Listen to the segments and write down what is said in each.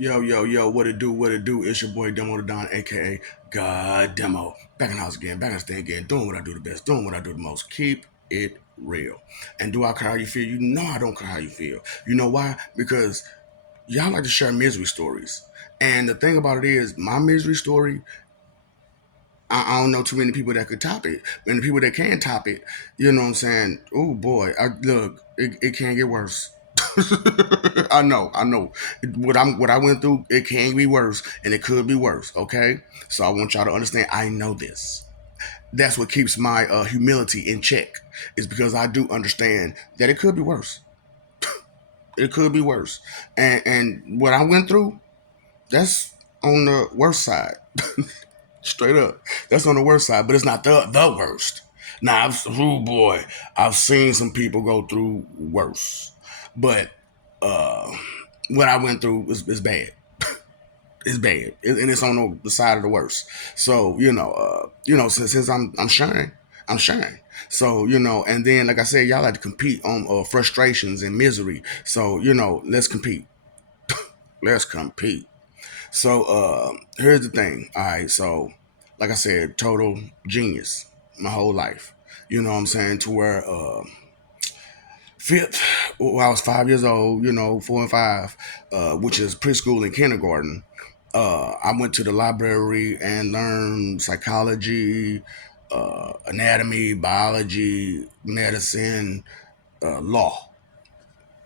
Yo, yo, yo, what it do, what it do? It's your boy Demo the Don, aka God Demo. Back in the house again, back in the stand again, doing what I do the best, doing what I do the most. Keep it real. And do I care how you feel? You know I don't care how you feel. You know why? Because y'all like to share misery stories. And the thing about it is, my misery story, I don't know too many people that could top it. And the people that can top it, you know what I'm saying? Oh boy, look, it can't get worse. I know. What I went through, it can be worse, and it could be worse. Okay, so I want y'all to understand. I know this. That's what keeps my humility in check. Is because I do understand that it could be worse. It could be worse, and what I went through, that's on the worst side. Straight up, that's on the worst side, but it's not the worst. Now, oh boy, I've seen some people go through worse, but uh, what I went through is bad. It's bad, and it's on the side of the worst. So since I'm sharing, I'm sharing. So and then like I said, y'all like to compete on frustrations and misery. So let's compete. Let's compete. So here's the thing. All right, so like I said, total genius my whole life. You know what I'm saying? To where fifth, when I was 5 years old, 4 and 5, which is preschool and kindergarten. I went to the library and learned psychology, anatomy, biology, medicine, law,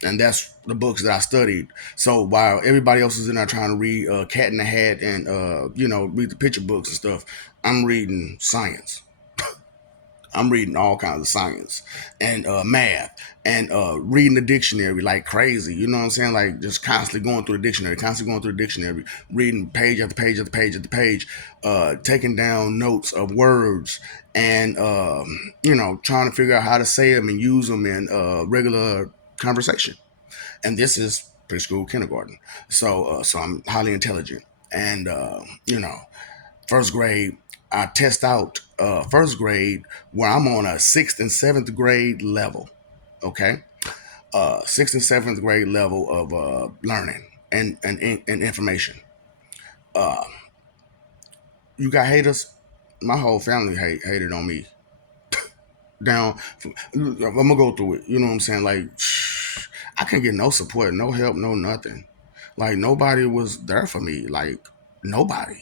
and that's the books that I studied. So while everybody else is in there trying to read Cat in the Hat and read the picture books and stuff, I'm reading science. I'm reading all kinds of science and math and reading the dictionary like crazy. You know what I'm saying? Like just constantly going through the dictionary, reading page after page after page after page, taking down notes of words and trying to figure out how to say them and use them in regular conversation. And this is preschool kindergarten, so I'm highly intelligent and first grade, I test out first grade where I'm on a sixth and seventh grade level. Okay, sixth and seventh grade level of learning and information. Uh, you got haters. My whole family hated on me. Down, I'm gonna go through it. You know what I'm saying? Like, I couldn't get no support, no help, no nothing. Like nobody was there for me. Like nobody.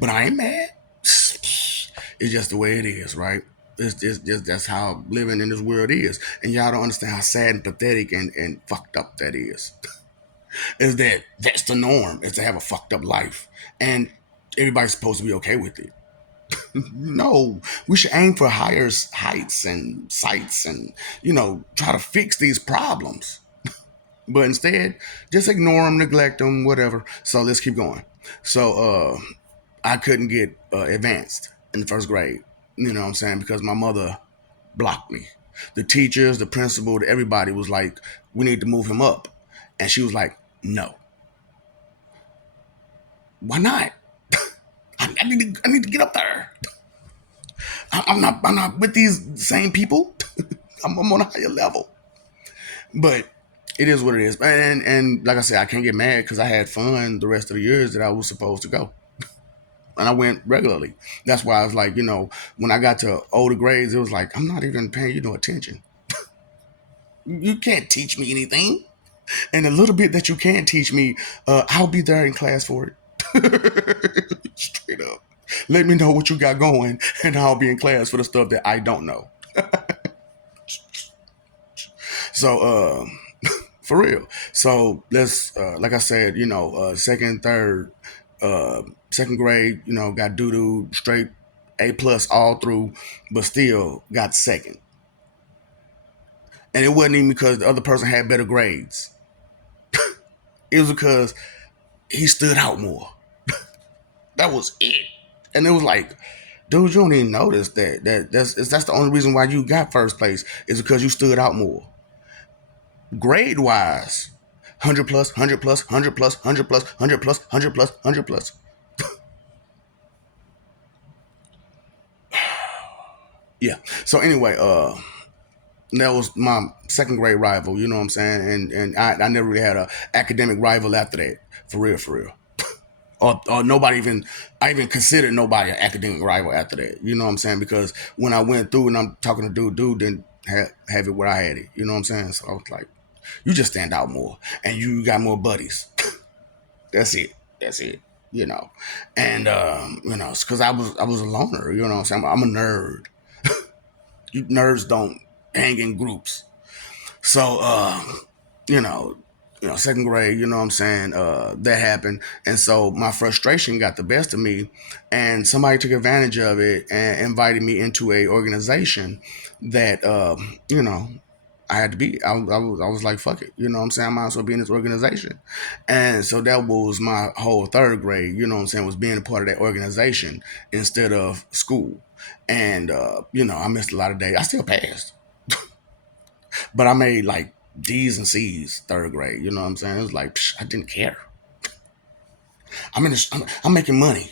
But I ain't mad. It's just the way it is, right? It's just that's how living in this world is. And y'all don't understand how sad and pathetic and fucked up that is. Is that that's the norm, is to have a fucked up life. And everybody's supposed to be okay with it. No, we should aim for higher heights and sights and, try to fix these problems. But instead, just ignore them, neglect them, whatever. So let's keep going. So I couldn't get advanced in the first grade. You know what I'm saying? Because my mother blocked me. The teachers, the principal, everybody was like, "We need to move him up," and she was like, "No, why not? I need to get up there. I'm not with these same people. I'm on a higher level." But it is what it is. And like I said, I can't get mad because I had fun the rest of the years that I was supposed to go. And I went regularly. That's why I was like, when I got to older grades, it was like, I'm not even paying you no attention. You can't teach me anything. And the little bit that you can teach me, I'll be there in class for it. Straight up. Let me know what you got going, and I'll be in class for the stuff that I don't know. So, for real. So let's, like I said, second, third, second grade, got doo doo straight A plus all through, but still got second. And it wasn't even because the other person had better grades. It was because he stood out more. That was it. And it was like, dude, you don't even notice that's the only reason why you got first place is because you stood out more. Grade wise, 100 plus, 100 plus, 100 plus, 100 plus, 100 plus, 100 plus, 100 plus. Yeah. So anyway, That was my second grade rival. You know what I'm saying? And I never really had a academic rival after that. For real, for real. Or nobody even I even considered nobody an academic rival after that. You know what I'm saying? Because when I went through and I'm talking to dude didn't have it where I had it. You know what I'm saying? So I was like, you just stand out more and you got more buddies. That's it. That's it. You know, and because I was a loner. You know what I'm saying? I'm a nerd. You nerds don't hang in groups. So you know, second grade, you know what I'm saying, that happened. And so my frustration got the best of me and somebody took advantage of it and invited me into a organization that I had to be. I was like, fuck it. You know what I'm saying? I might as well be in this organization. And so that was my whole third grade, you know what I'm saying, was being a part of that organization instead of school. And, I missed a lot of days. I still passed, but I made like D's and C's third grade. You know what I'm saying? It was like, I didn't care. I'm making money.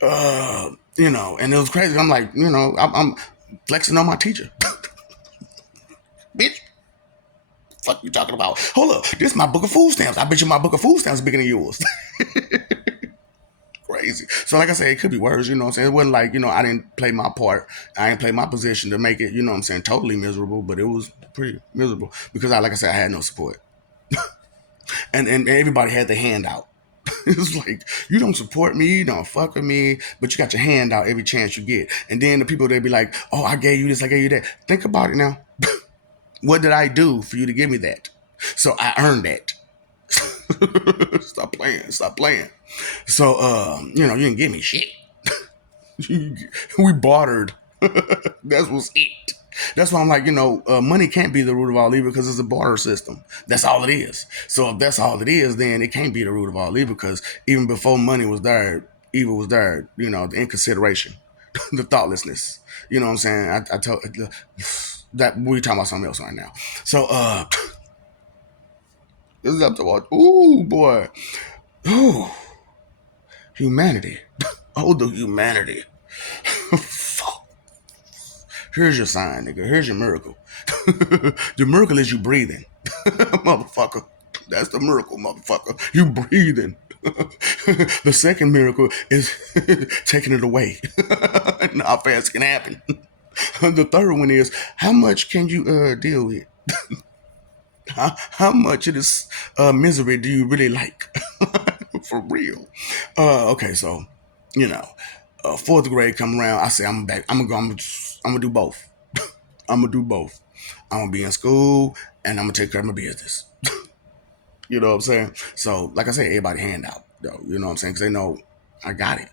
And it was crazy. I'm like, I'm flexing on my teacher. Bitch, fuck you talking about? Hold up, this is my book of food stamps. I bet you my book of food stamps is bigger than yours. Crazy. So like I said, it could be worse, you know what I'm saying? It wasn't like, I didn't play my part. I didn't play my position to make it, you know what I'm saying, totally miserable, but it was pretty miserable because like I said, I had no support. And everybody had their hand out. It was like, you don't support me, you don't fuck with me, but you got your hand out every chance you get. And then the people, they'd be like, oh, I gave you this, I gave you that. Think about it now. What did I do for you to give me that? So I earned that. Stop playing. Stop playing. So, you didn't give me shit. We bartered. That's what's it. That's why I'm like, money can't be the root of all evil because it's a barter system. That's all it is. So if that's all it is, then it can't be the root of all evil because even before money was there, evil was there. The inconsideration, the thoughtlessness. You know what I'm saying? I told that we're talking about something else right now. So this is up to what? Ooh boy, ooh, humanity. Oh, the humanity. Here's your sign, nigga. Here's your miracle. The miracle is you breathing, motherfucker. That's the miracle, motherfucker. You breathing. The second miracle is taking it away. And how fast it can happen. The third one is how much can you deal with? How much of this misery do you really like? For real. Okay, so you know, fourth grade come around. I say I'm back. I'm gonna do both. I'm gonna do both. I'm gonna be in school and I'm gonna take care of my business. You know what I'm saying? So, like I said, everybody hand out though. You know what I'm saying? Because they know I got it.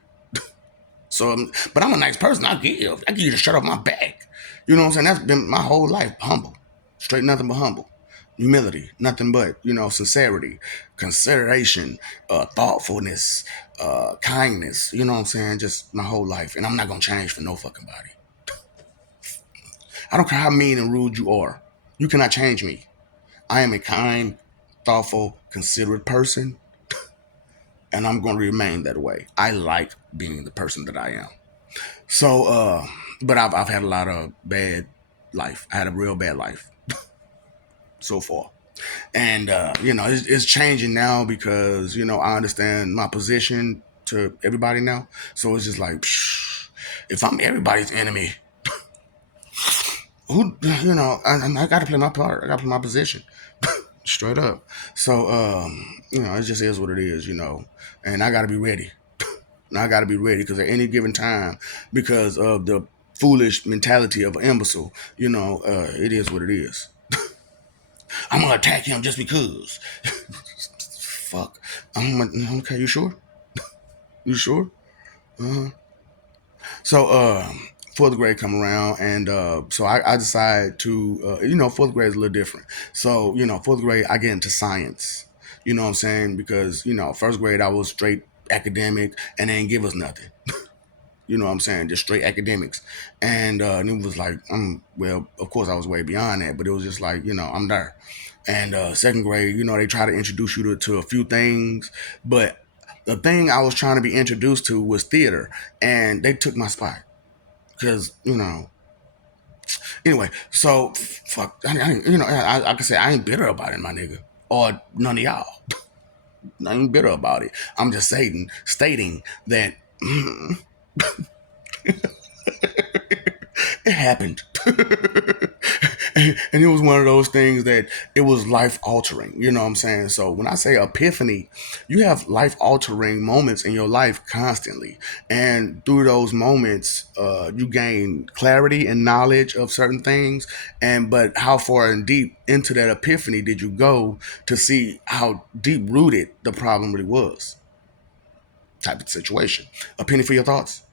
So, but I'm a nice person. I give you the shirt off my back. You know what I'm saying? That's been my whole life. Humble, straight nothing but humble. Humility, nothing but sincerity, consideration, thoughtfulness, kindness. You know what I'm saying? Just my whole life, and I'm not gonna change for no fucking body. I don't care how mean and rude you are. You cannot change me. I am a kind, thoughtful, considerate person, and I'm going to remain that way. I like being the person that I am. So, but I've had a lot of bad life. I had a real bad life so far. And, it's changing now because, I understand my position to everybody now. So it's just like, psh, if I'm everybody's enemy, who, I got to play my part. I got to play my position. Straight up. So, it just is what it is, and I got to be ready. And I got to be ready because at any given time, because of the foolish mentality of an imbecile, it is what it is. I'm going to attack him just because. Fuck. Okay, you sure? You sure? Uh-huh. So, fourth grade come around, and so I decide to, fourth grade is a little different. So, fourth grade, I get into science. You know what I'm saying? Because, first grade, I was straight academic, and they didn't give us nothing. You know what I'm saying? Just straight academics. And it was like, well, of course, I was way beyond that, but it was just like, I'm there. And second grade, they try to introduce you to a few things, but the thing I was trying to be introduced to was theater, and they took my spot. because Anyway, so fuck. I can say I ain't bitter about it, my nigga, or none of y'all. I ain't bitter about it. I'm just stating that it happened. And it was one of those things that it was life altering. You know what I'm saying? So when I say epiphany, you have life altering moments in your life constantly. And through those moments, you gain clarity and knowledge of certain things. But how far and deep into that epiphany did you go to see how deep rooted the problem really was? Type of situation. A penny for your thoughts?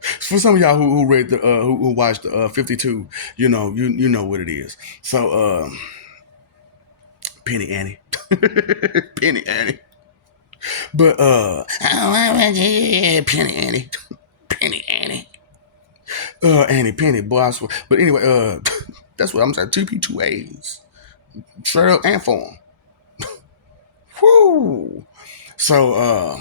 For some of y'all who read the who watched the 52, you know what it is. So Penny Annie, Penny Annie, but Penny Annie, Penny Annie, Annie Penny, boy, I swear. But anyway, that's what I'm saying. Two P two A's, straight up and form. Whoo. So,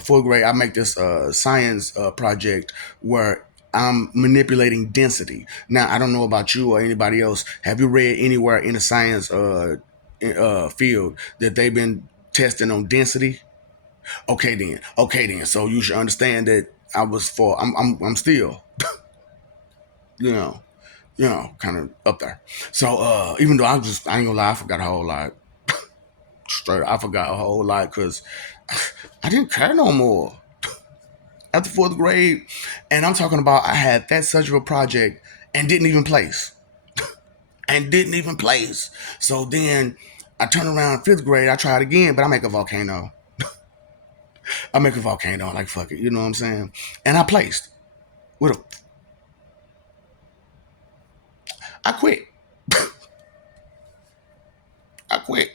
fourth grade, I make this science project where I'm manipulating density. Now, I don't know about you or anybody else. Have you read anywhere in the science field that they've been testing on density? Okay, then. So you should understand that I'm still, you know, kind of up there. So even though I ain't gonna lie, I forgot a whole lot. Straight, I forgot a whole lot because I didn't care no more after fourth grade. And I'm talking about I had that such of a project and didn't even place. So then I turn around fifth grade, I tried again, but I make a volcano. Like fuck it, you know what I'm saying? And I placed with a I quit. I quit.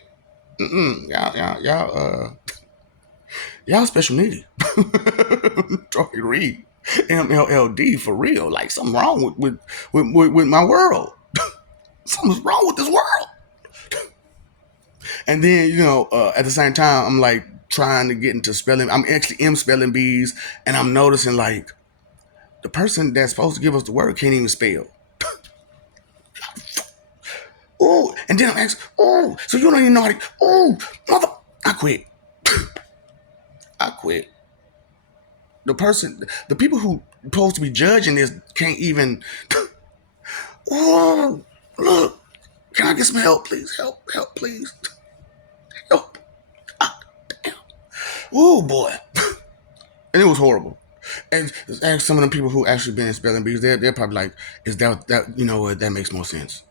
Y'all special needy. Troy Reed. MLLD for real. Like something wrong with my world. Something's wrong with this world. And then, at the same time, I'm like trying to get into spelling. I'm actually in spelling bees, and I'm noticing like the person that's supposed to give us the word can't even spell. Oh, and then I'm asking, oh, so you don't even know how to, oh, mother, I quit. I quit. The people who supposed to be judging this can't even, oh, look, can I get some help, please? Help, please. Help. Ah, damn. Oh, boy. And it was horrible. And some of the people who actually been in spelling bees, they're probably like, is that you know what, that makes more sense.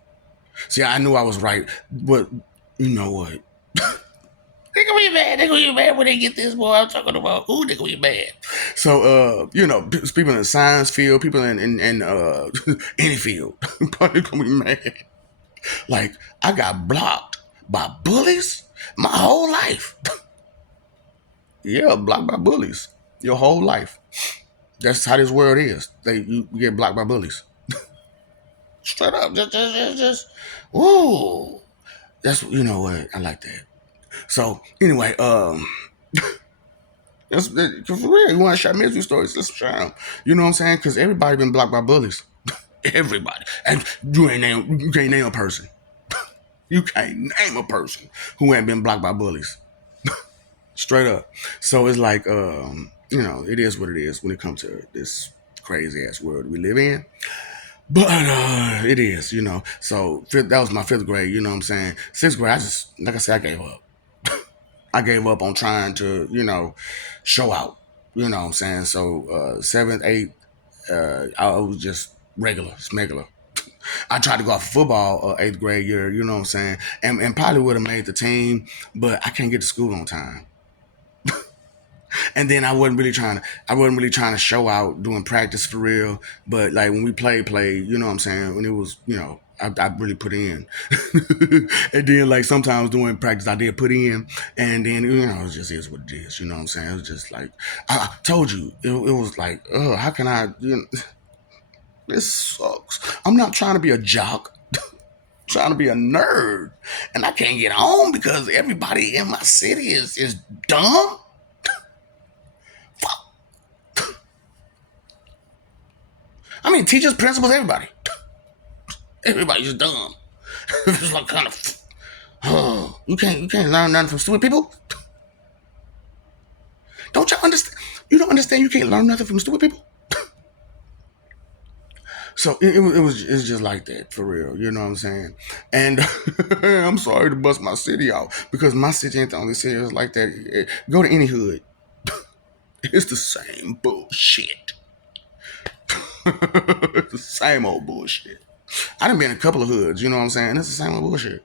See, I knew I was right, but you know what? They gonna be mad. They gonna be mad when they get this, boy. I'm talking about. Ooh, they gonna be mad. So, people in the science field, people in any field, probably gonna be mad. Like, I got blocked by bullies my whole life. Yeah, blocked by bullies your whole life. That's how this world is. You get blocked by bullies. Straight up, just. Ooh, that's you know what I like that. So anyway, that's for real. You want to share misery stories? Let's share them. You know what I'm saying? Because everybody been blocked by bullies. Everybody, and you can't name a person. You can't name a person who ain't been blocked by bullies. Straight up. So it's like, it is what it is when it comes to this crazy ass world we live in. But it is, So that was my fifth grade. You know what I'm saying? Sixth grade, like I said, I gave up. I gave up on trying to, show out. You know what I'm saying? So seventh, eighth, I was just regular, smegular. I tried to go off football eighth grade year, you know what I'm saying? And probably would have made the team, but I can't get to school on time. And then I wasn't really trying to show out doing practice for real. But like when we played, you know what I'm saying? When it was, I really put in. And then like sometimes doing practice I did put in. And then, it just is what it is. You know what I'm saying? It was just like, I told you, it was like, how can I, this sucks. I'm not trying to be a jock. Trying to be a nerd. And I can't get on because everybody in my city is dumb. I mean, teachers, principals, everybody. Everybody's just dumb. It's like kind of, oh, you can't learn nothing from stupid people. Don't y'all understand? You don't understand. You can't learn nothing from stupid people. So it was just like that for real. You know what I'm saying? And I'm sorry to bust my city out because my city ain't the only city that's like that. Go to any hood, it's the same bullshit. It's the same old bullshit. I done been in a couple of hoods. You know what I'm saying? It's the same old bullshit.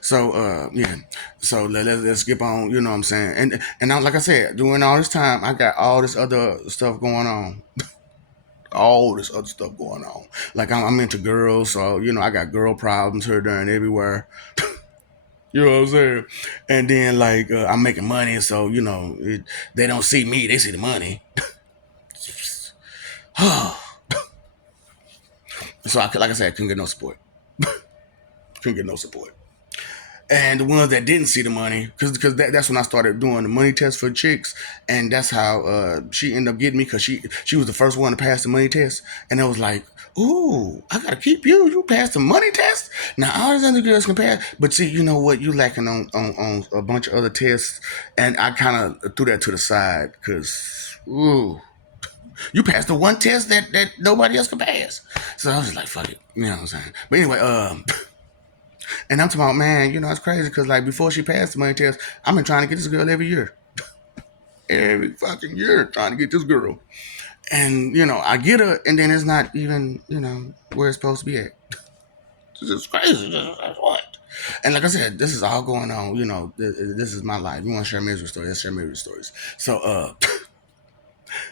So yeah. So let's skip on. You know what I'm saying? And I, like I said, during all this time, I got all this other stuff going on. All this other stuff going on. Like I'm into girls, so you know I got girl problems here, there, and everywhere. You know what I'm saying? And then like I'm making money, so you know they don't see me; they see the money. So like I said, I couldn't get no support. Couldn't get no support. And the ones that didn't see the money, because that's when I started doing the money test for chicks, and that's how she ended up getting me because she was the first one to pass the money test, and I was like, ooh, I gotta keep you. You passed the money test. Now all these other girls can pass, but see, you know what? You lacking on a bunch of other tests, and I kind of threw that to the side because ooh. You passed the one test that nobody else could pass. So I was just like, fuck it. You know what I'm saying? But anyway, and I'm talking about, man, you know, it's crazy because, like, before she passed the money test, I've been trying to get this girl every year. Every fucking year, trying to get this girl. And, you know, I get her, and then it's not even, you know, where it's supposed to be at. This is crazy. That's what? And like I said, this is all going on. You know, this is my life. You want to share misery stories? Let's share misery stories. So,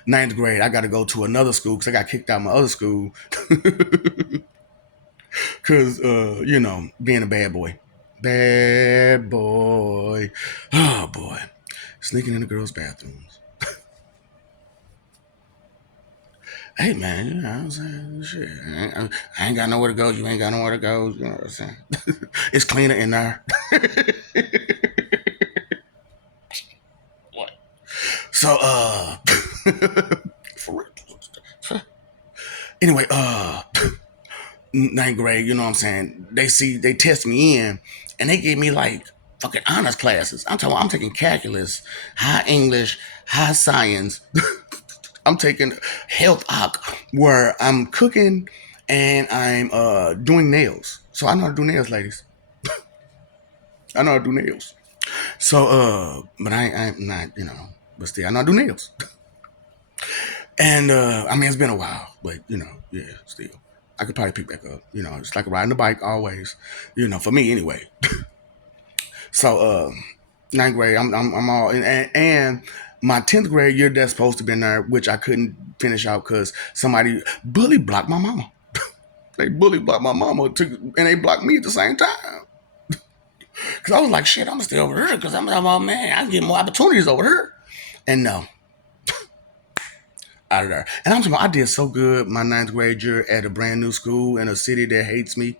ninth grade, I got to go to another school because I got kicked out of my other school because, you know, being a bad boy. Bad boy. Oh, boy. Sneaking in the girls' bathrooms. Hey, man, you know what I'm saying? Shit. I ain't got nowhere to go. You ain't got nowhere to go. You know what I'm saying? It's cleaner in there. What? So, for real. Anyway, ninth grade, you know what I'm saying? They test me in and they gave me like fucking honors classes. I'm taking calculus, high English, high science. I'm taking health op where I'm cooking and I'm doing nails. So I know how to do nails, ladies. I know how to do nails. So but I'm not, you know, but still I know how to do nails. And I mean it's been a while, but you know, yeah, still. I could probably pick back up. You know, it's like riding a bike always. You know, for me anyway. So ninth grade, I'm all and my 10th grade year that's supposed to be in there, which I couldn't finish out because somebody bully blocked my mama. They bully blocked my mama and they blocked me at the same time. Cause I was like, shit, I'm still over here because I'm like, oh man, I can get more opportunities over here. And no, out of there. And I'm talking about, I did so good my ninth grade year at a brand new school in a city that hates me.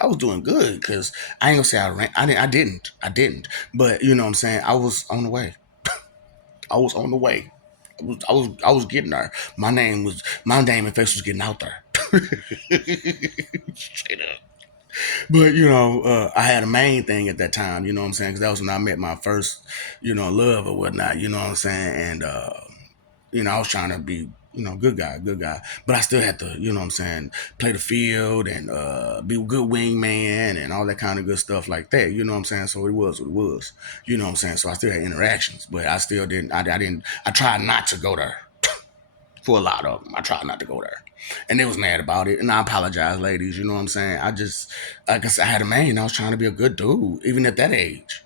I was doing good because I ain't gonna say I ran. I didn't. But you know what I'm saying. I was on the way. I was on the way. I was getting there. My name and face was getting out there. Straight up. But you know, I had a main thing at that time. You know what I'm saying? Because that was when I met my first, you know, love or whatnot. You know what I'm saying? And you know, I was trying to be, you know, good guy. But I still had to, you know what I'm saying, play the field and be a good wingman and all that kind of good stuff like that. You know what I'm saying? So it was what it was. You know what I'm saying? So I still had interactions, but I still didn't. I tried not to go there for a lot of them. I tried not to go there. And they was mad about it. And I apologize, ladies. You know what I'm saying? I just, like I said, I had a man. I was trying to be a good dude, even at that age.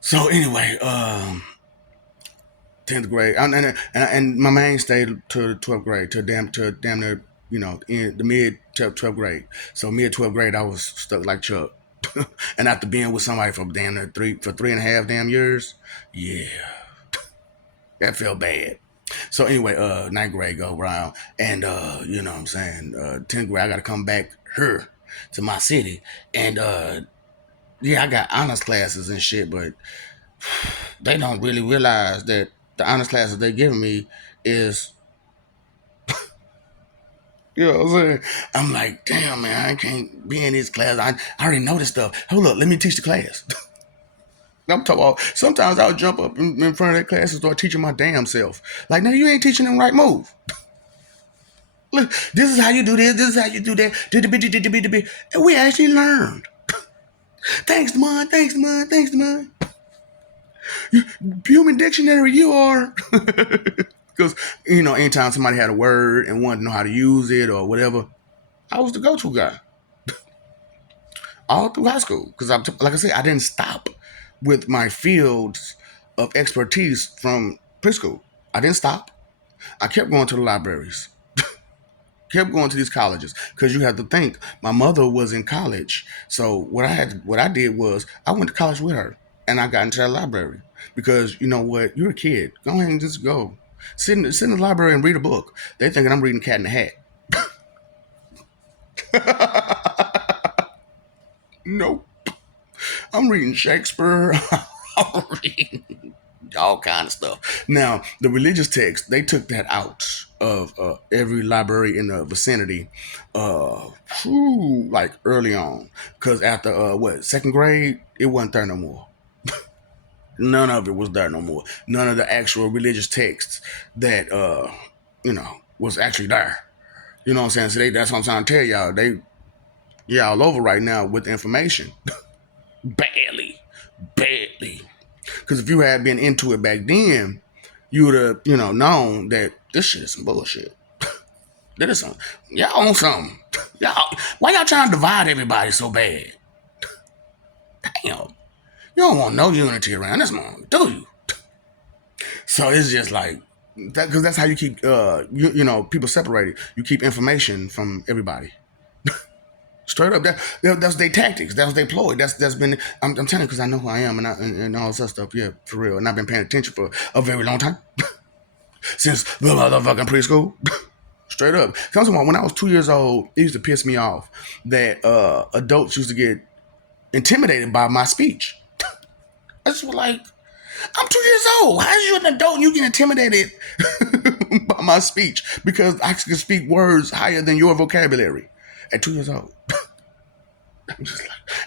So anyway, 10th grade, and my main stayed to 12th grade, to damn near, you know, in the mid 12th grade. So mid 12th grade, I was stuck like Chuck. And after being with somebody for damn near 3.5 damn years, yeah, that felt bad. So anyway, ninth grade go around, and you know what I'm saying, 10th grade, I got to come back here to my city, and yeah, I got honors classes and shit, but they don't really realize that the honors classes they giving me is You know what I'm saying? I'm like, damn, man, I can't be in this class. I already know this stuff. Hold up, let me teach the class. I'm talking about, sometimes I'll jump up in front of that class and start teaching my damn self. Like, no, you ain't teaching them right move. Look, this is how you do this is how you do that. And we actually learned. Thanks, man, thanks, man, thanks, man. Human dictionary, you are. Because, anytime somebody had a word and wanted to know how to use it or whatever, I was the go-to guy all through high school. Because, like I said, I didn't stop with my fields of expertise from preschool. I didn't stop. I kept going to the libraries, kept going to these colleges. Because you have to think, my mother was in college. So what I did was I went to college with her, and I got into that library. Because you know what, you're a kid. Go ahead and just go. Sit in the library and read a book. They thinking I'm reading Cat in the Hat. Nope. I'm reading Shakespeare. I'm reading all kind of stuff. Now, the religious text, they took that out of every library in the vicinity, uh, like early on. Because after, second grade, it wasn't there no more. None of it was there no more. None of the actual religious texts that, was actually there. You know what I'm saying? So that's what I'm trying to tell y'all. They all over right now with the information. Badly. Badly. Because if you had been into it back then, you would have, known that this shit is some bullshit. That is some, y'all on something. Y'all, why y'all trying to divide everybody so bad? Damn. You don't want no unity around this mom, do you? So it's just like that, because that's how you keep, people separated. You keep information from everybody. Straight up, that's their tactics. That's their ploy. That's been. I'm telling you because I know who I am and all this other stuff. Yeah, for real. And I've been paying attention for a very long time since the motherfucking preschool. Straight up. Sometimes when I was 2 years old, it used to piss me off that adults used to get intimidated by my speech. I just was like, I'm 2 years old. How are you an adult and you get intimidated by my speech because I can speak words higher than your vocabulary at 2 years old?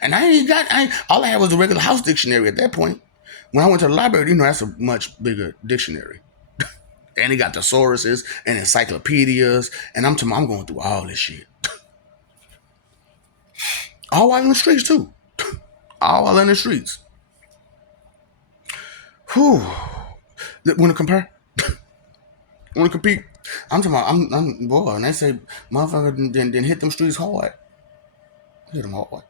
And all I had was the regular house dictionary at that point. When I went to the library, that's a much bigger dictionary. And it got thesauruses and encyclopedias. And I'm going through all this shit. All while in the streets, too. All while in the streets. Whew. Want to compare? Want to compete? I'm talking about, boy, and they say, motherfucker didn't hit them streets hard. Hit them hard.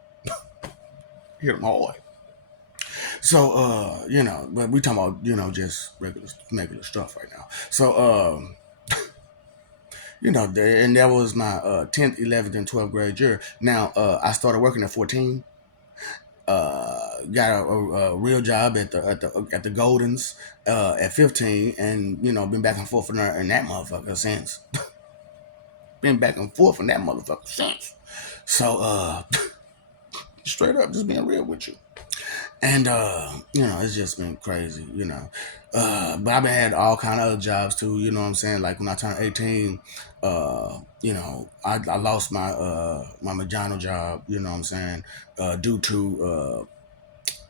Hit them hard. So, but we talking about, just regular stuff right now. So, and that was my 10th, 11th, and 12th grade year. Now, I started working at 14. Got a real job at the Goldens at 15, and been back and forth in that motherfucker since. Been back and forth in that motherfucker since. So, straight up, just being real with you. And it's just been crazy, but I've been had all kind of other jobs too, you know what I'm saying? Like when I turned 18, I lost my Maggiano job, you know what I'm saying, due to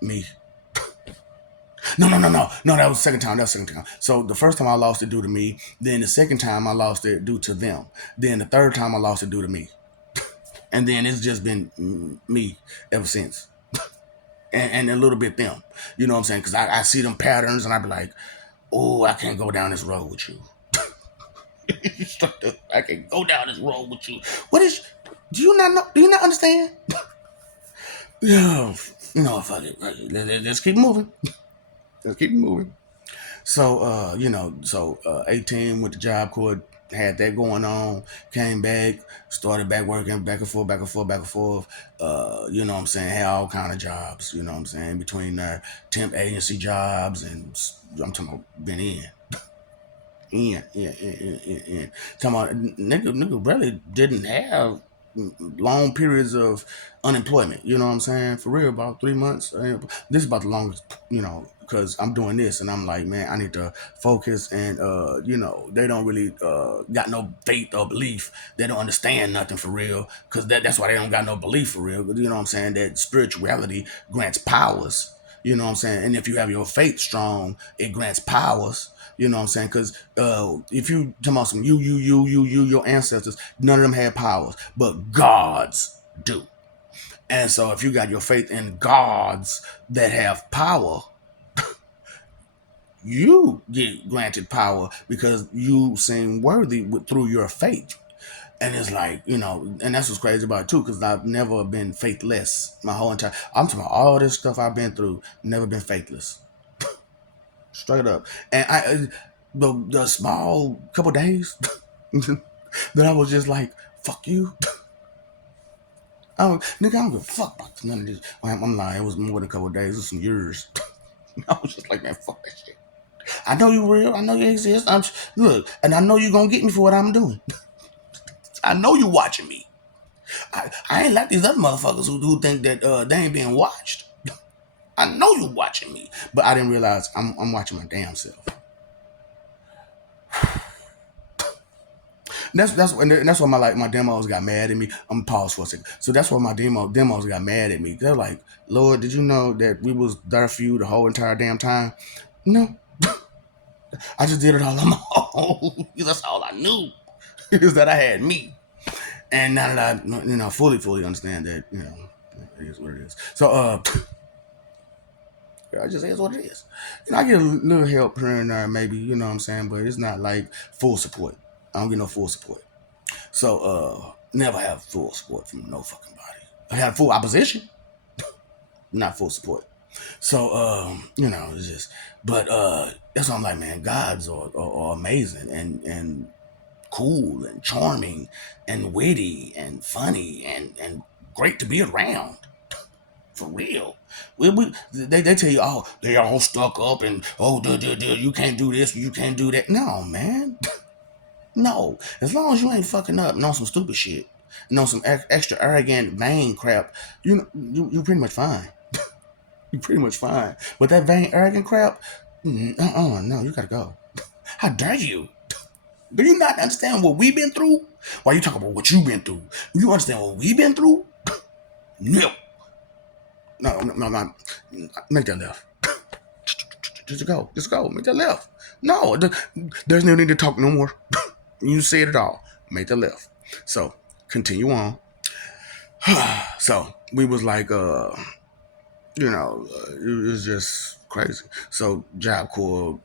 me. No, that was the second time. So the first time I lost it due to me, then the second time I lost it due to them, then the third time I lost it due to me, and then it's just been me ever since. And a little bit them. You know what I'm saying? Because I see them patterns and I be like, oh, I can't go down this road with you. I can't go down this road with you. What is, do you not know? Do you not understand? Yeah, fuck it. Let's keep moving. Let's keep moving. So, 18 with the Job Corps, had that going on, came back, started back working back and forth. You know what I'm saying? Had all kind of jobs, you know what I'm saying? Between their temp agency jobs and I'm talking about been in. In. Talking about nigga really didn't have long periods of unemployment. You know what I'm saying? For real, about 3 months. This is about the longest, because I'm doing this and I'm like, man, I need to focus. And they don't really got no faith or belief. They don't understand nothing for real, because that's why they don't got no belief for real. You know what I'm saying? That spirituality grants powers. You know what I'm saying? And if you have your faith strong, it grants powers. You know what I'm saying? Because if you talk about some your ancestors, none of them had powers, but gods do. And so if you got your faith in gods that have power, you get granted power because you seem worthy through your faith. And it's like, and that's what's crazy about it too, because I've never been faithless my whole entire. I'm talking about all this stuff I've been through, never been faithless, straight up. And the small couple days that I was just like, fuck you. Nigga, I don't give a fuck about none of this. Well, I'm lying. It was more than a couple of days. It was some years. I was just like, man, fuck that shit. I know you real. I know you exist. Look, and I know you gonna get me for what I'm doing. I know you watching me. I ain't like these other motherfuckers who think that they ain't being watched. I know you watching me, but I didn't realize I'm watching my damn self. That's why my demos got mad at me. I'm gonna pause for a second. So that's why my demos got mad at me. They're like, Lord, did you know that we was there for you the whole entire damn time? No, I just did it all on my own. That's all I knew is that I had me. And now that I fully understand that, it is what it is. So I just say it's what it is. I get a little help here and there, maybe, you know what I'm saying, but it's not like full support. I don't get no full support. So never have full support from no fucking body. I have full opposition, not full support. So it's just, but that's what I'm like, man. Gods are amazing and cool and charming and witty and funny and great to be around. For real. They tell you, oh, they all stuck up and, oh, you can't do this, you can't do that. No, man. No. As long as you ain't fucking up and on some stupid shit and on some extra arrogant, vain crap, you pretty much fine. You pretty much fine. But that vain, arrogant crap, no, you gotta go. How dare you? Do you not understand what we've been through? Why you talk about what you've been through? Do you understand what we've been through? No. No. Make that left. Just go. Make that left. No, there's no need to talk no more. You said it all. Make the left. So continue on. So we was like, it was just crazy. So Job Corps,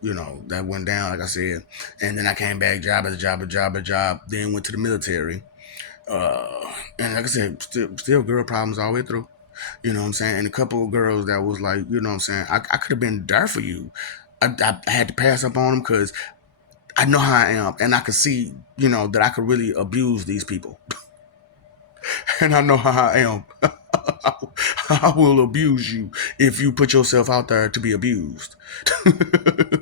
that went down, like I said, and then I came back, job as a job. Then went to the military. And like I said, still girl problems all the way through. You know what I'm saying? And a couple of girls that was like, you know what I'm saying? I could have been there for you. I had to pass up on them because I know how I am, and I could see, that I could really abuse these people. And I know how I am. I will abuse you if you put yourself out there to be abused.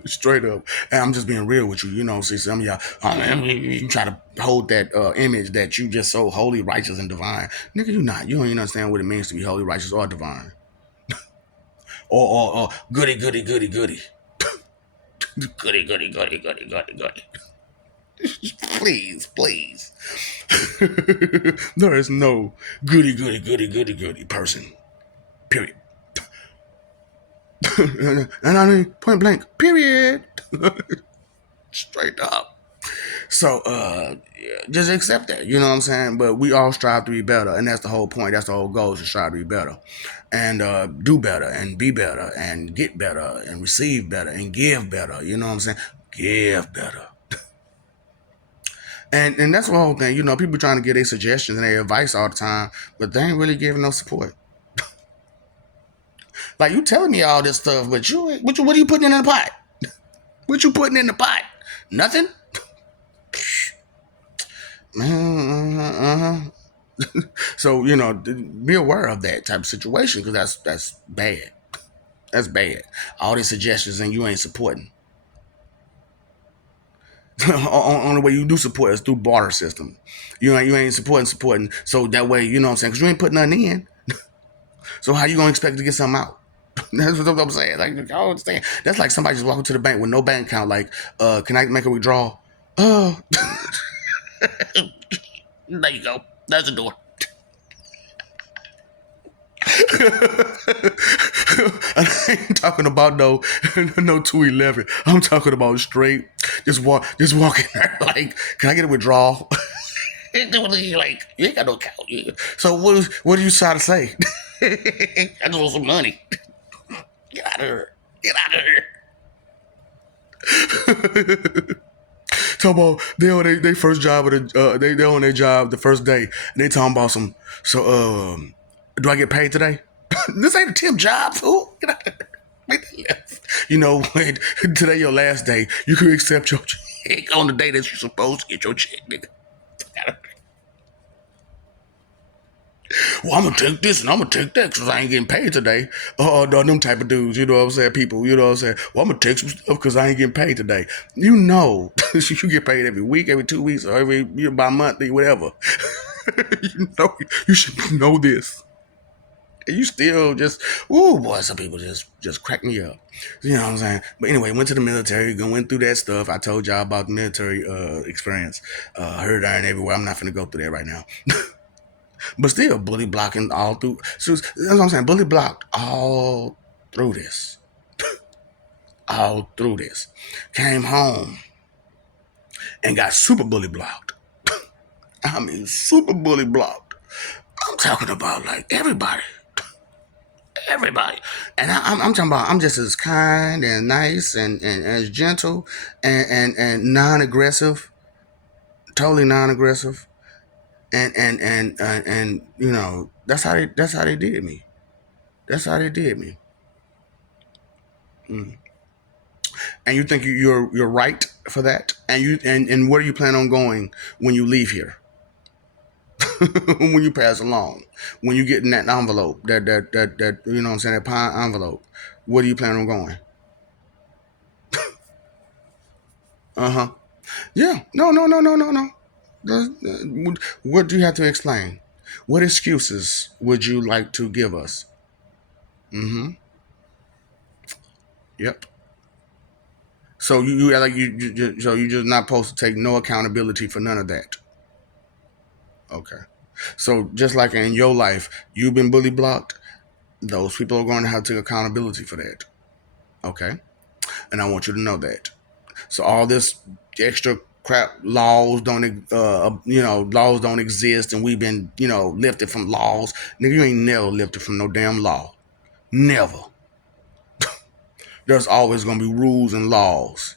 Straight up. And I'm just being real with you. See, some of y'all, you try to hold that image that you just so holy, righteous, and divine. Nigga, you not. You don't even understand what it means to be holy, righteous, or divine. Or goody, goody, goody, goody. Goody, goody, goody, goody, goody, goody. Please. There is no goody, goody, goody, goody, goody person. Period. And I mean, point blank, period. Straight up. So, just accept that, you know what I'm saying? But we all strive to be better, and that's the whole point. That's the whole goal, is to strive to be better. And do better, and be better, and get better, and receive better, and give better, you know what I'm saying? Give better. And that's the whole thing. People trying to get their suggestions and their advice all the time, but they ain't really giving no support. Like, you telling me all this stuff, but what are you putting in the pot? What you putting in the pot? Nothing? So, be aware of that type of situation, because that's bad. That's bad. All these suggestions and you ain't supporting. Only way you do support is through barter system. You ain't supporting. So that way, you know what I'm saying? Because you ain't putting nothing in. So how you gonna expect to get something out? That's what I'm saying. Like, I don't understand. That's like somebody just walking to the bank with no bank account. Like, can I make a withdrawal? Oh, there you go. That's the door. I ain't talking about no 211. I'm talking about straight. Just walking there. Like, can I get a withdrawal? Like, you ain't got no account. So what do you try to say? I just want some money. Get out of here. Get out of here. Talk about they on their first job they on their job the first day and they talking about some do I get paid today? This ain't a tip job, fool. Get out of here. Make that left. You know, when today your last day, you can accept your check on the day that you're supposed to get your check, nigga. Well, I'm gonna take this and I'm gonna take that because I ain't getting paid today. Them type of dudes, you know what I'm saying? People, you know what I'm saying? Well, I'm gonna take some stuff because I ain't getting paid today. You know, you get paid every week, every 2 weeks, or every by monthly, whatever. You know, you should know this. And you still just, ooh, boy, some people just crack me up. You know what I'm saying? But anyway, went to the military, went through that stuff. I told y'all about the military experience. Heard iron everywhere. I'm not gonna go through that right now. But still, bully blocking all through. So that's what I'm saying. Bully blocked all through this. All through this. Came home and got super bully blocked. I mean, super bully blocked. I'm talking about like everybody. Everybody. And I'm talking about I'm just as kind and nice and as gentle and non-aggressive, totally non-aggressive. And you know, that's how they did me. That's how they did me. Mm. And you think you're right for that? And where do you plan on going when you leave here? When you pass along, when you get in that envelope, that you know what I'm saying, that pine envelope, where do you plan on going? Uh huh. Yeah. No. No. No. No. No. No. What do you have to explain? What excuses would you like to give us? Mm-hmm. Yep. So you like so you just not supposed to take no accountability for none of that. Okay. So just like in your life, you've been bully blocked. Those people are going to have to take accountability for that. Okay. And I want you to know that. So all this extra crap laws don't exist, and we've been lifted from laws. Nigga, you ain't never lifted from no damn law. Never. There's always gonna be rules and laws.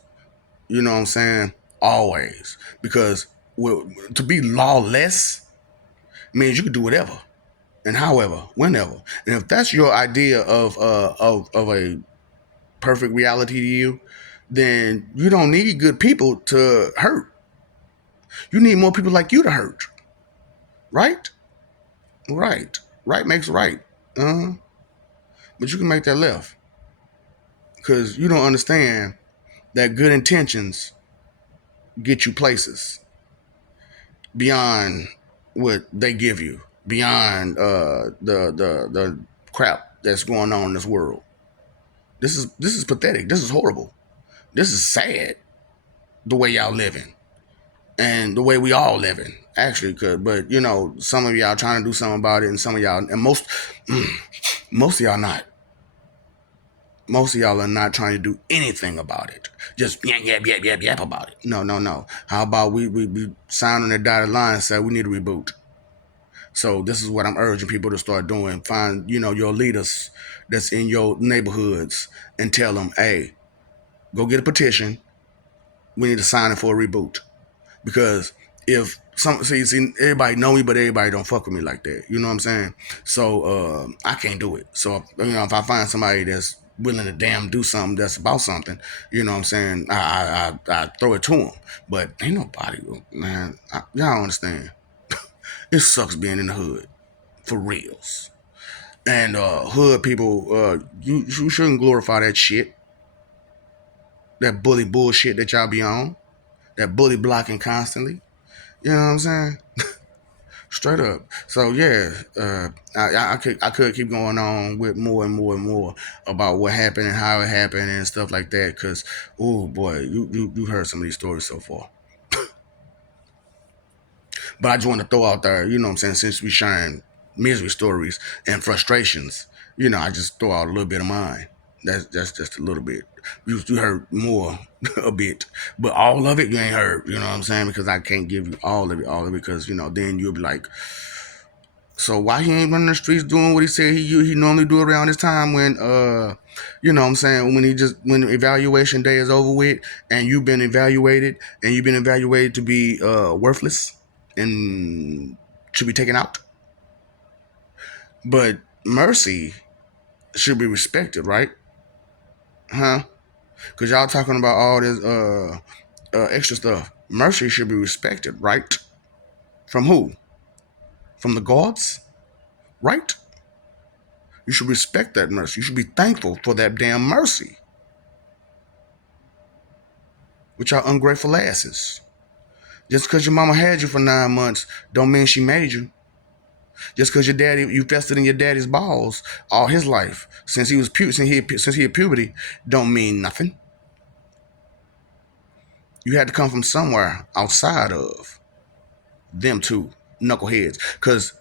You know what I'm saying? Always, because to be lawless means you can do whatever and however, whenever. And if that's your idea of a perfect reality to you, then you don't need good people to hurt. You need more people like you to hurt. Right? Right. Right makes right. Uh-huh. But you can make that left. Because you don't understand that good intentions get you places beyond what they give you, beyond the crap that's going on in this world. This is pathetic. This is horrible. This is sad. The way y'all living and the way we all living actually could, but some of y'all trying to do something about it, and some of y'all, and most of y'all not. Most of y'all are not trying to do anything about it. Just yap about it. No, no, no. How about we sign on the dotted line and say we need to reboot? So this is what I'm urging people to start doing. Find, your leaders that's in your neighborhoods and tell them, hey, go get a petition. We need to sign it for a reboot. Because if see everybody know me, but everybody don't fuck with me like that. You know what I'm saying? So I can't do it. So if I find somebody that's willing to damn do something that's about something, you know what I'm saying, I throw it to them. But ain't nobody, man. Y'all don't understand. It sucks being in the hood for reals. And hood people, you shouldn't glorify that shit, that bully bullshit that y'all be on. that bully blocking constantly. You know what I'm saying? Straight up. So yeah, I could keep going on with more and more and more about what happened and how it happened and stuff like that. Cause oh boy, you heard some of these stories so far. But I just want to throw out there, you know what I'm saying, since we sharing misery stories and frustrations, I just throw out a little bit of mine. That's just a little bit. You heard more a bit, but all of it you ain't heard. You know what I'm saying? Because I can't give you all of it, because then you'll be like, so why he ain't running the streets doing what he said he normally do around this time when what I'm saying, when evaluation day is over with and you've been evaluated to be worthless and should be taken out. But mercy should be respected, right? Huh? Because y'all talking about all this extra stuff. Mercy should be respected, right? From who? From the gods, right? You should respect that mercy. You should be thankful for that damn mercy. With y'all ungrateful asses. Just because your mama had you for 9 months don't mean she made you. Just because you festered in your daddy's balls all his life since he had puberty don't mean nothing. You had to come from somewhere outside of them two knuckleheads. Because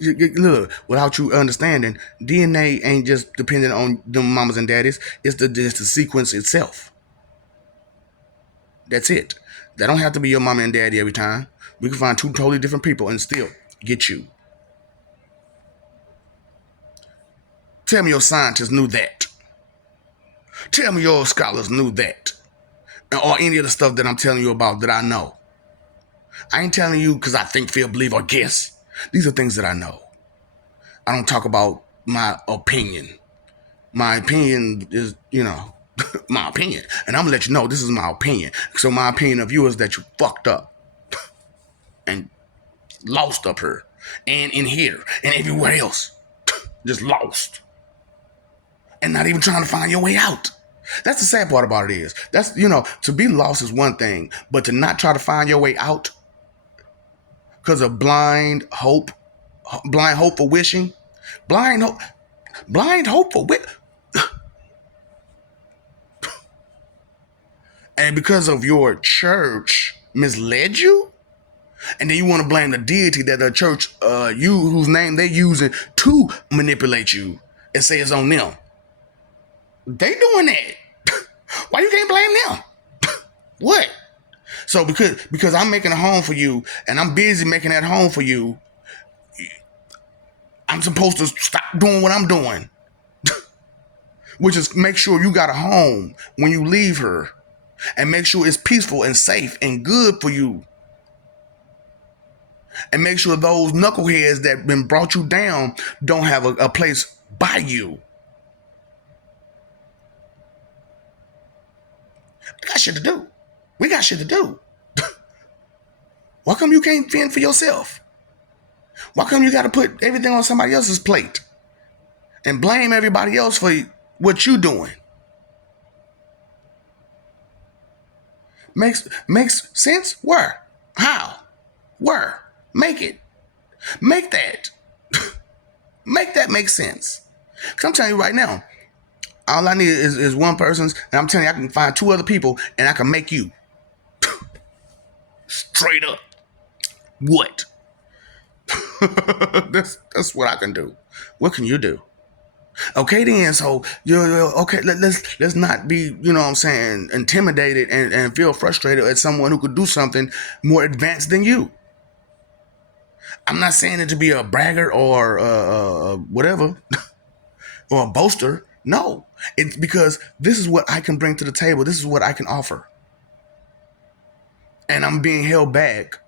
look, without you understanding, DNA ain't just dependent on them mamas and daddies. It's the sequence itself. That's it. That don't have to be your mama and daddy every time. We can find two totally different people and still get you. Tell me your scientists knew that. Tell me your scholars knew that. Or any of the stuff that I'm telling you about that I know. I ain't telling you because I think, feel, believe, or guess. These are things that I know. I don't talk about my opinion. My opinion is, my opinion. And I'm going to let you know this is my opinion. So my opinion of you is that you fucked up and lost up here and in here and everywhere else. Just lost. And not even trying to find your way out. That's the sad part about it is. To be lost is one thing, but to not try to find your way out because of blind hope for wishing, blind hope for and because of your church misled you, and then you want to blame the deity that the church, whose name they using to manipulate you, and say it's on them. They doing that. Why you can't blame them? What? So because I'm making a home for you and I'm busy making that home for you, I'm supposed to stop doing what I'm doing. Which is make sure you got a home when you leave her. And make sure it's peaceful and safe and good for you. And make sure those knuckleheads that been brought you down don't have a place by you. I got shit to do. We got shit to do. Why come you can't fend for yourself? Why come you got to put everything on somebody else's plate and blame everybody else for what you doing? Makes sense? Where? How? Where? Make it. Make that. Make that make sense. Because I'm telling you right now, all I need is one person's, and I'm telling you, I can find two other people, and I can make you. Straight up. What? That's what I can do. What can you do? Okay then, so you're okay. Let's not be, intimidated and feel frustrated at someone who could do something more advanced than you. I'm not saying it to be a braggart or whatever or a boaster. No, it's because this is what I can bring to the table. This is what I can offer, and I'm being held back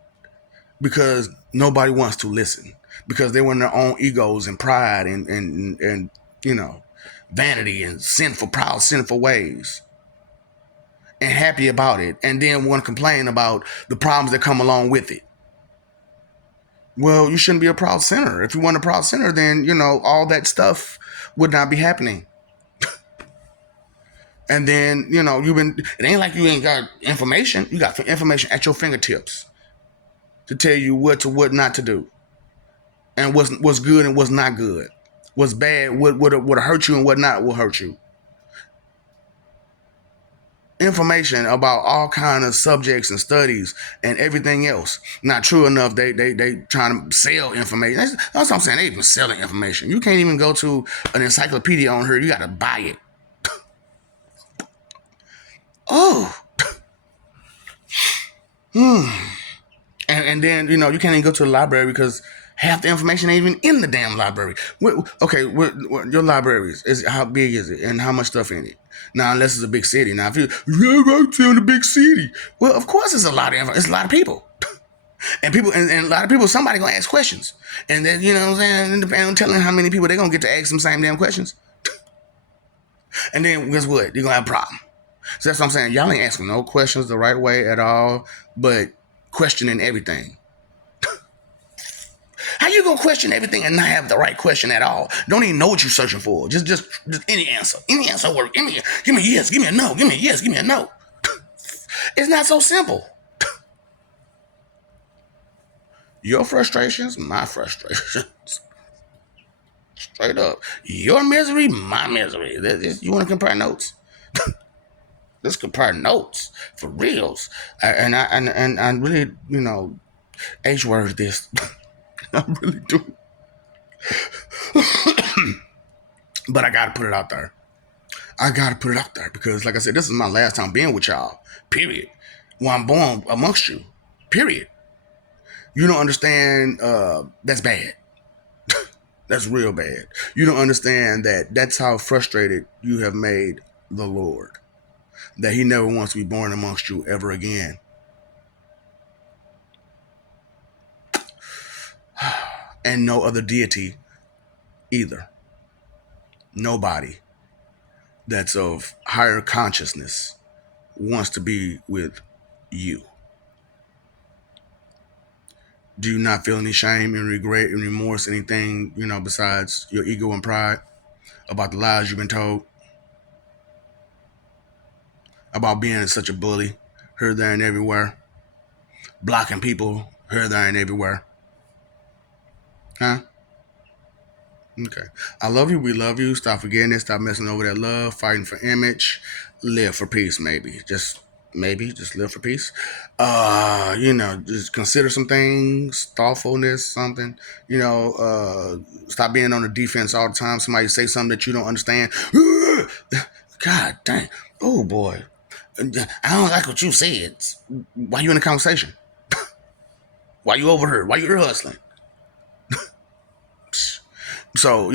because nobody wants to listen because they want their own egos and pride and vanity and proud, sinful ways, and happy about it, and then want to complain about the problems that come along with it. Well, you shouldn't be a proud sinner. If you weren't a proud sinner, then all that stuff would not be happening. And then, it ain't like you ain't got information. You got information at your fingertips to tell you what not to do, and what's good and what's not good, what's bad, what hurt you and what not will hurt you. Information about all kind of subjects and studies and everything else. Not true enough. They trying to sell information. That's what I'm saying. They even selling information. You can't even go to an encyclopedia on her. You got to buy it. Oh. And then, you can't even go to the library because half the information ain't even in the damn library. Okay, your library is how big is it and how much stuff in it? Now, unless it's a big city. Now, if you're in a big city, well, of course, it's a lot of it's a lot of people, and a lot of people. Somebody gonna ask questions, and then what I'm saying, depending on telling how many people they're gonna get to ask them same damn questions, and then guess what? You're gonna have a problem. So that's what I'm saying. Y'all ain't asking no questions the right way at all, but questioning everything. How you gonna question everything and not have the right question at all? Don't even know what you're searching for. Just any answer. Any answer work. Give me a yes, give me a no, give me a yes, give me a no. It's not so simple. Your frustrations, my frustrations. Straight up. Your misery, my misery. You wanna compare notes? Let's compare notes for reals. And I really, H word this. I really do. But I gotta put it out there. Because, like I said, this is my last time being with y'all. Period. Well, I'm born amongst you. Period. You don't understand. That's bad. That's real bad. You don't understand that's how frustrated you have made the Lord. That He never wants to be born amongst you ever again. And no other deity either. Nobody that's of higher consciousness wants to be with you. Do you not feel any shame and regret and remorse, anything, besides your ego and pride about the lies you've been told? About being such a bully, here, there, and everywhere? Blocking people, here, there, and everywhere? Huh? Okay. I love you. We love you. Stop forgetting it. Stop messing over that love. Fighting for image. Live for peace, maybe. Just live for peace. Just consider some things. Thoughtfulness, something. Stop being on the defense all the time. Somebody say something that you don't understand. God dang. Oh, boy. I don't like what you said. Why you in the conversation? Why you over here? Why you ear hustling? So,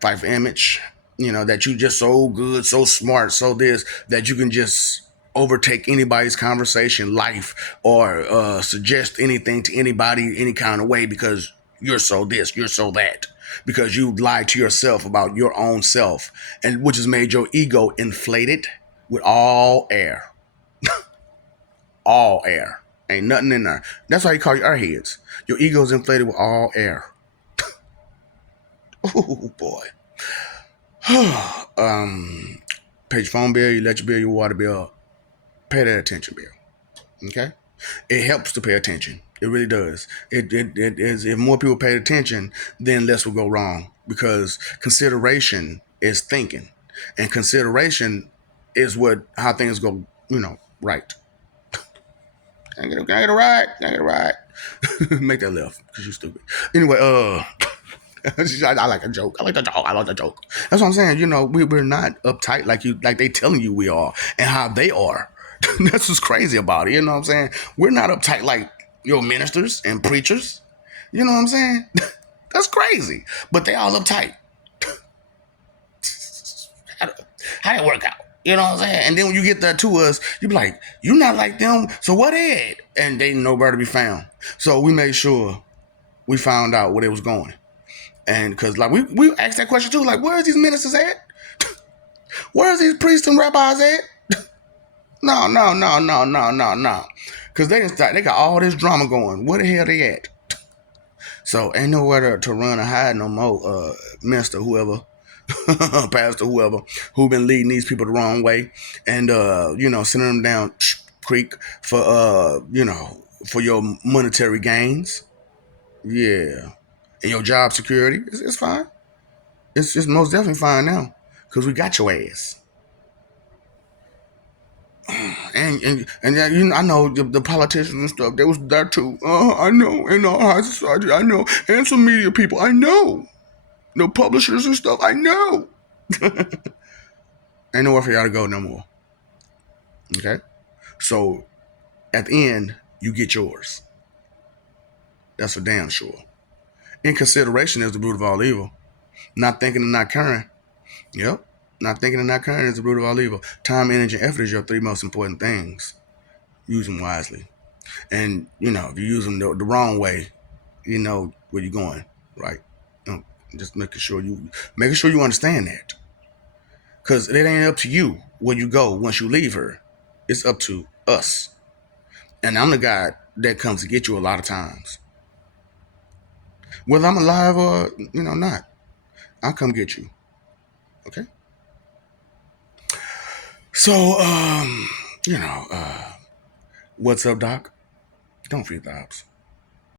fight for image, that you just so good, so smart, so this, that you can just overtake anybody's conversation, life, or suggest anything to anybody any kind of way because you're so this, you're so that. Because you lied to yourself about your own self, and which has made your ego inflated with all air. All air. Ain't nothing in there. That's why you call you airheads. Your ego's inflated with all air. Oh boy. Pay your phone bill, your electric bill, your water bill. Pay that attention bill. Okay? It helps to pay attention. It really does. It is. If more people pay attention, then less will go wrong. Because consideration is thinking, and consideration is how things go. Right. Can I get a ride? Can I get a ride? Make that left because you're stupid. Anyway, I like a joke. I like the joke. That's what I'm saying. We're not uptight like they telling you we are, and how they are. That's what's crazy about it. You know what I'm saying? We're not uptight like your ministers and preachers. You know what I'm saying? That's crazy. But they all uptight. How did it work out? You know what I'm saying? And then when you get that to us, you be like, you're not like them, so what is? And they nowhere to be found. So we made sure we found out where they was going. And because we asked that question too, like, where's these ministers at? Where's these priests and rabbis at? No. Because they got all this drama going. Where the hell they at? So ain't nowhere to run or hide no more, minister, whoever. pastor, whoever, who been leading these people the wrong way, and sending them down creek for for your monetary gains. Yeah, and your job security, it's fine. It's most definitely fine now because we got your ass. And yeah, I know the politicians and stuff. They was there too. I know, in our high society, I know, and some media people, I know. The publishers and stuff, I know. Ain't nowhere for y'all to go no more. Okay, so at the end, you get yours. That's for damn sure. Inconsideration is the root of all evil. Not thinking and not caring. Yep. Not thinking and not caring is the root of all evil. Time, energy, and effort is your three most important things. Use them wisely. And, if you use them the wrong way, you know where you're going, right? Just making sure you understand that. Because it ain't up to you where you go once you leave her. It's up to us. And I'm the guy that comes to get you a lot of times. Whether I'm alive or, not. I'll come get you. Okay? So, what's up, Doc? Don't forget the ops.